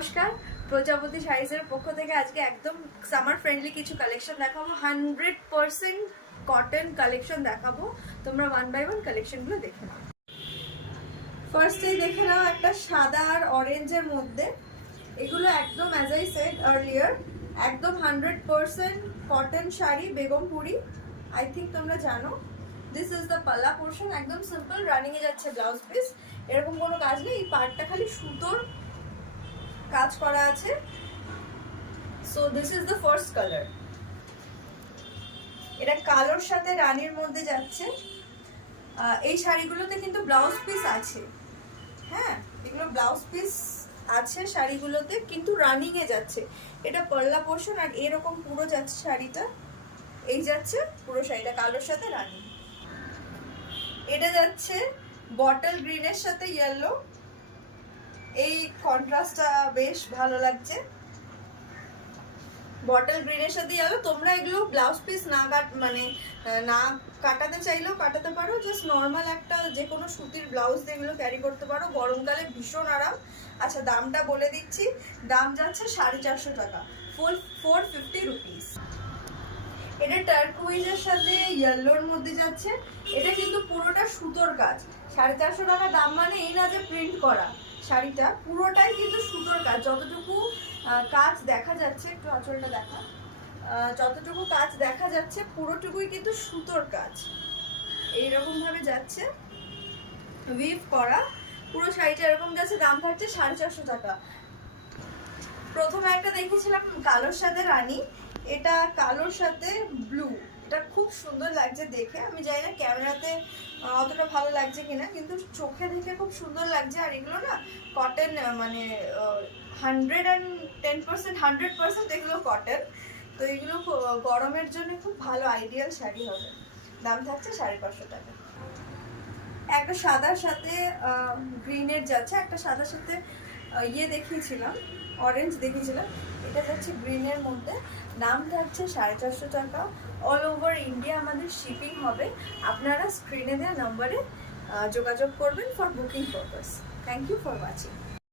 নমস্কার, প্রজাপতি শাড়িজের পক্ষ থেকে আজকে একদম সামার ফ্রেন্ডলি কিছু কালেকশন দেখাবো। 100% কটন কালেকশন দেখাবো। তোমরা ওয়ান বাই ওয়ান কালেকশনগুলো দেখে নাও। ফার্স্টেই দেখে নাও একটা সাদা আর অরেঞ্জের মধ্যে। এগুলো একদম অ্যাজ আই সেড আর্লিয়ার একদম 100% cotton sari, Begumpuri. I think তোমরা জানো। দিস ইজ দ্য পাল্লা পোর্শন, একদম সিম্পল রানিং এ যাচ্ছে ব্লাউজ পিস। এরকম কোনো কাজ নেই, এই পার্টটা খালি সুতোর কাজ করা আছে। So this is the first colour. এটা কালোর সাথে রানীর মধ্যে যাচ্ছে। এই শাড়িগুলোতে কিন্তু ব্লাউজ পিস আছে, হ্যাঁ এগুলো ব্লাউজ পিস আছে শাড়িগুলোতে, কিন্তু রানিং এ যাচ্ছে। এটা পল্লা পোর্শন আর এরকম পুরো যাচ্ছে শাড়িটা, এই যাচ্ছে পুরো শাড়িটা কালোর সাথে রানী। এটা যাচ্ছে বটল গ্রিনের সাথে ইয়েলো, এই কন্ট্রাস্টটা বেশ ভালো লাগছে। বটল গ্রিনের সাথে ইয়েলো। তোমরা এগুলো ব্লাউজ পিস না না কাটাতে চাইলেও কাটাতে পারো, জাস্ট নর্মাল একটা যে কোনো সুতির ব্লাউজ দিয়ে এগুলো ক্যারি করতে পারো। গরমকালে ভীষণ আরাম। আচ্ছা দামটা বলে দিচ্ছি, দাম যাচ্ছে 450 টাকা, 450 রুপিস। এটা টার্কুইজের সাথে ইয়েলোর মধ্যে যাচ্ছে। এটা কিন্তু পুরোটা সুতোর কাজ। 450 টাকা দাম মানে এই না যে প্রিন্ট করা। শাড়িটা পুরোটাই কিন্তু সুতোর কাজ। যতটুকু কাজ দেখা যাচ্ছে, একটু আঁচলটা দেখা, যতটুকু কাজ দেখা যাচ্ছে পুরোটুকুই কিন্তু সুতোর কাজ। এইরকম ভাবে যাচ্ছে, উইভ করা পুরো শাড়িটা এরকম যাচ্ছে। দাম থাকছে 450 টাকা। প্রথমে একটা দেখেছিলাম কালোর সাথে রানী, এটা কালোর সাথে ব্লু। এটা খুব সুন্দর লাগছে দেখে। আমি জানি না ক্যামেরাতে অতটা ভালো লাগছে কিনা, কিন্তু চোখে দেখে খুব সুন্দর লাগছে। আর এগুলো না কটন, মানে 110% এগুলো কটন। তো এগুলো গরমের জন্য খুব ভালো আইডিয়াল শাড়ি হবে। দাম থাকছে 550 টাকা। একটা সাদার সাথে গ্রিনের যাচ্ছে, একটা সাদার সাথে ইয়ে দেখিয়েছিলাম, অরেঞ্জ দেখিয়েছিলাম। এটা যাচ্ছে গ্রিনের মধ্যে। দাম থাকছে 450 টাকা। অল ওভার ইন্ডিয়া আমাদের শিপিং হবে। আপনারা স্ক্রিনে দেওয়া নাম্বারে যোগাযোগ করবেন for booking purpose. Thank you for watching.